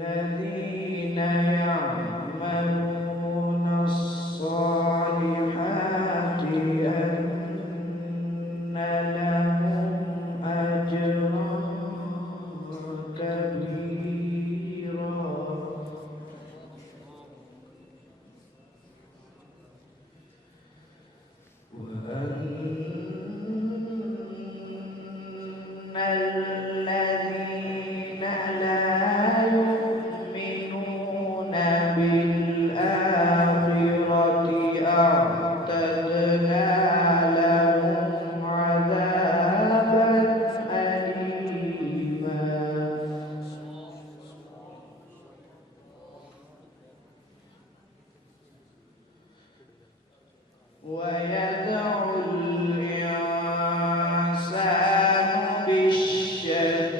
الذين يعملون الصالحات أن لهم أجرا كبيرا وأن الذين لا يؤمنون بالآخرة أعتدنا لهم عذابا أليما ويدعو الإنسان بالشر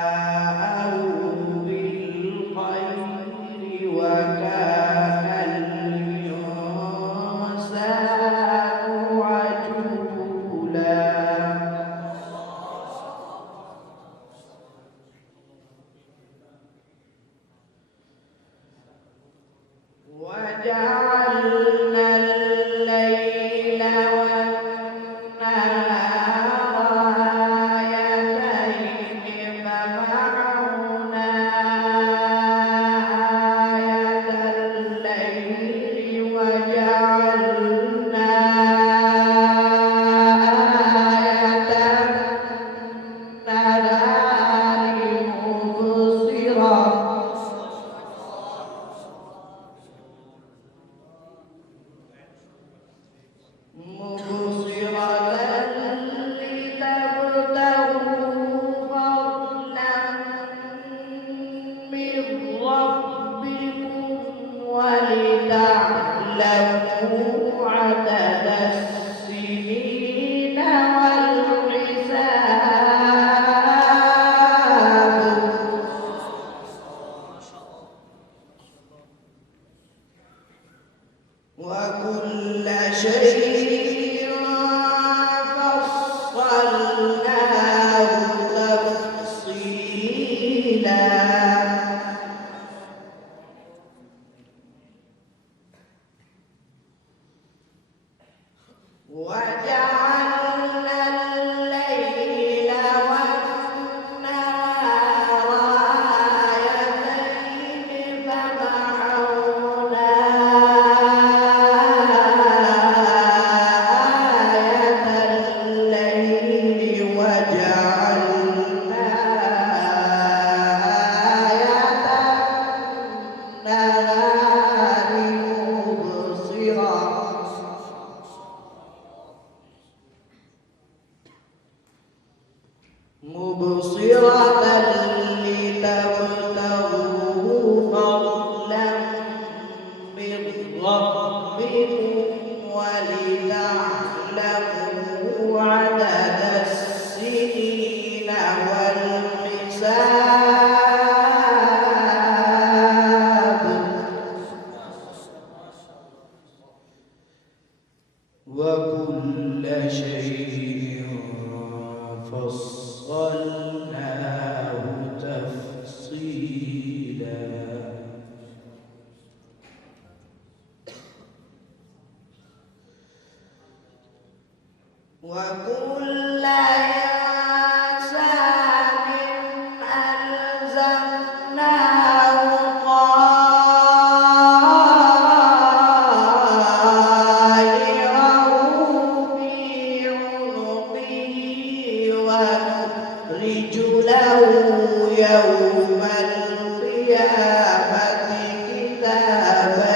دعاءه بالخير وكان الإنسان عجولا وجعلنا الليل والنهار آيتين فمحونا آية الليل وجعلنا آية النهار مبصرة لتبتغوا فضلا من ربكم ولتعلموا عدد السنين والحساب وكل شيء فصلناه تفصيلا وجعلنا الليل والنهار آيتين فمحونا آية الليل وجعلنا آية النهار مبصرة لتبتغوا فضلا من ربكم ولتعلموا عدد السنين والحساب وكل شيء فصلناه تفصيلا وكل إنسان ألزمناه طائره في عنقه ونخرج له يوم القيامة كتابا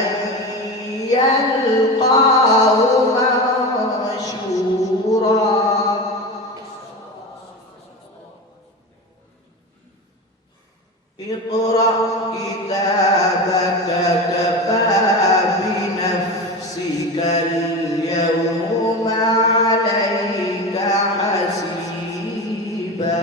يلقاه منشورا اقرأ كتابك كفى بنفسك اليوم عليك حسيبا